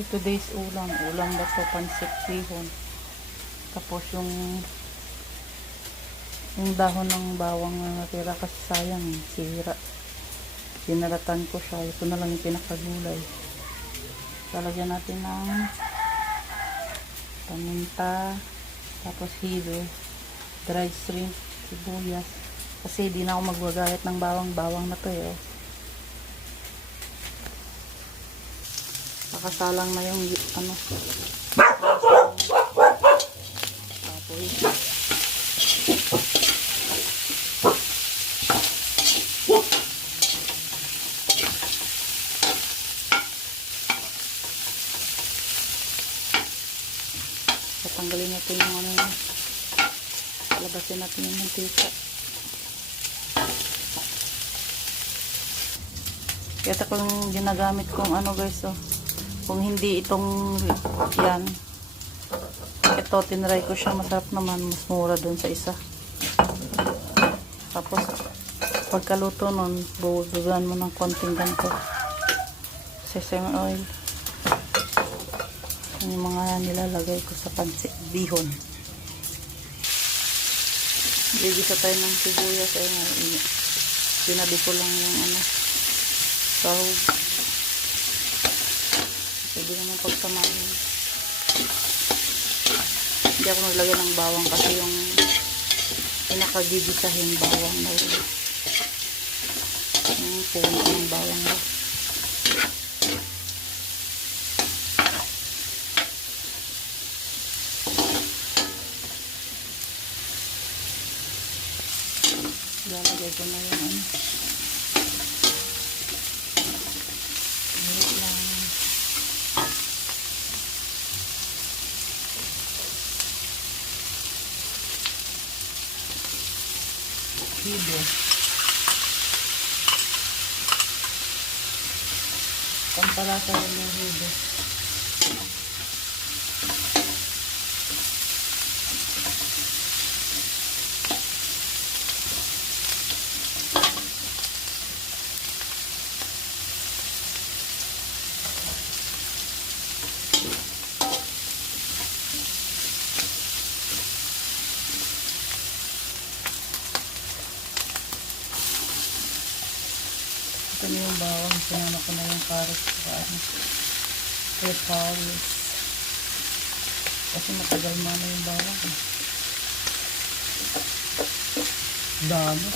Today's ulam ba to, pancit bihon. Tapos yung dahon ng bawang na natira kasi sayang, sira. Pinaratan ko siya. Ito na lang yung pinakagulay. Lalagyan natin ng paminta, tapos hilo, dried shrimp, sibuyas. Kasi di na ako magwagayat ng bawang na to eh. Nakasalang na yung ano, apoy. Tatanggalin natin yung ano yun. Labasin natin yung mantika. Ito kung ginagamit kong ano guys, oh. Kung hindi itong yan, ito tinry ko siya, masarap naman, mas mura dun sa isa. Tapos pagkaluto nun, bubugan mo ng konting ganito sesame oil. Yung mga nilalagay ko sa pancit bihon. Gigisa tayo ng sibuyas. Sinabi ko lang yung ano, sahog. Pwede naman pagsamahin. Hindi ako naglagay ng bawang kasi yung pinakagigisahin bawang na yun. Yung puno ng bawang na. Lalagay ko na yung ano. Wait lang. Hilo. Pampalasa rin yung hilo. Ito na yung bawang. Sinama ko na yung carrots sa ano. Repolyo. Kasi matagal na yung bawang. Dami.